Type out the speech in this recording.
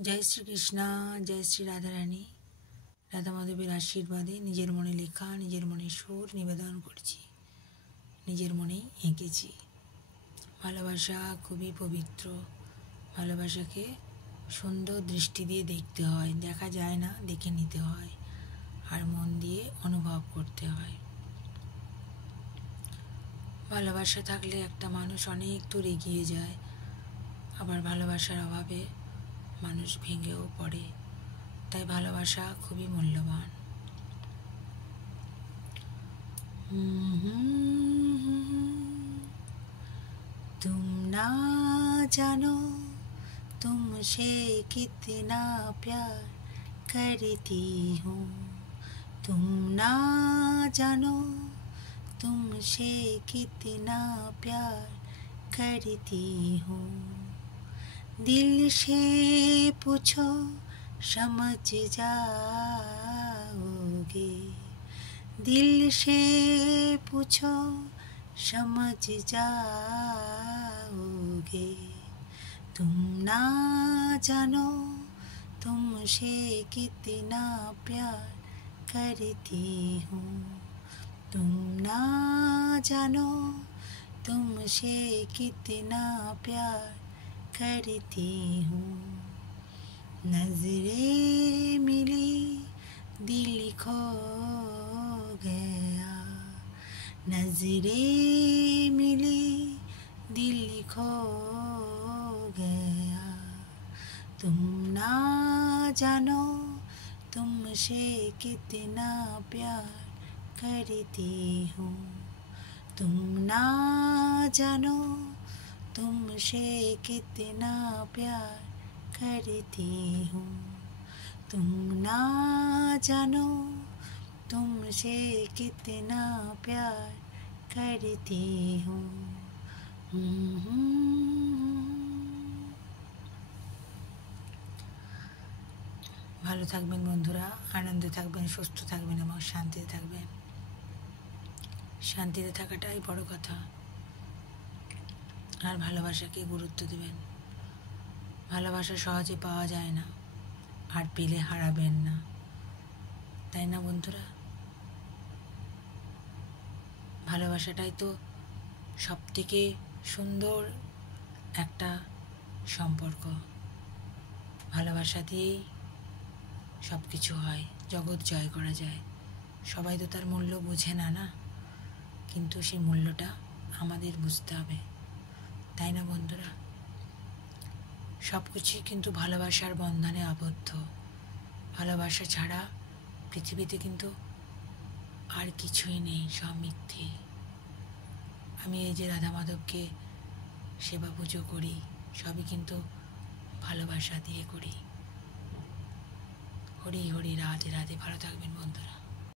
जय श्री कृष्णा, जय श्री राधा रानी। राधा माधवेर आशीर्वादे निजेर मने लेखा निजेर मने सुर निवेदन करছি, निजेर मनेই এঁকেছি। ভালোবাসা খুবই পবিত্র। ভালোবাসাকে সুন্দর দৃষ্টি দিয়ে দেখতে হয়, দেখা যায় না, দেখে নিতে হয় আর মন দিয়ে অনুভব করতে হয়। ভালোবাসা থাকলে একটা মানুষ অনেক দূর এগিয়ে যায়, আবার ভালোবাসার অভাবে মানুষ ভেঙেও পড়ে। তাই ভালোবাসা খুবই মূল্যবান। तुम ना जानो तुमसे कितना प्यार करती हूँ, तुम ना जानो तुमसे कितना प्यार करती हूँ। दिल से पूछो समझ जाओगे, दिल से पूछो समझ जाओगे। तुम ना जानो तुमसे कितना प्यार करती हूँ, तुम ना जानो तुमसे कितना प्यार करती हूँ। नजरें मिली दिल खो गया, नजरें मिली दिल खो गया। तुम ना जानो तुमसे कितना प्यार करती हूँ, तुम ना जानो तुमसे कितना प्यार करती हूँ, तुम ना जानो तुमसे कितना प्यार करती हूँ। ভালো থাকবেন বন্ধুরা, আনন্দে থাকবেন, সুস্থ থাকবেন এবং শান্তিতে থাকবেন। শান্তিতে থাকাটাই বড় কথা। আর ভালোবাসাকে গুরুত্ব দেবেন। ভালোবাসা সহজে পাওয়া যায় না, আর পেলে হারাবেন না, তাই না বন্ধুরা? ভালোবাসাটাই তো সবথেকে সুন্দর একটা সম্পর্ক। ভালোবাসা দিয়েই সব কিছু হয়, জগৎ জয় করা যায়। সবাই তো তার মূল্য বোঝে না, না? কিন্তু সেই মূল্যটা আমাদের বুঝতে হবে, তাই না বন্ধুরা? সব কিছুই কিন্তু ভালোবাসার বন্ধনে আবদ্ধ। ভালোবাসা ছাড়া পৃথিবীতে কিন্তু আর কিছুই নেই, সব মিথ্যে। আমি এই যে রাধা মাধবকে সেবা পুজো করি, সবই কিন্তু ভালোবাসা দিয়ে করি। হরি হরি, রাধে রাধে। ভালো থাকবেন বন্ধুরা।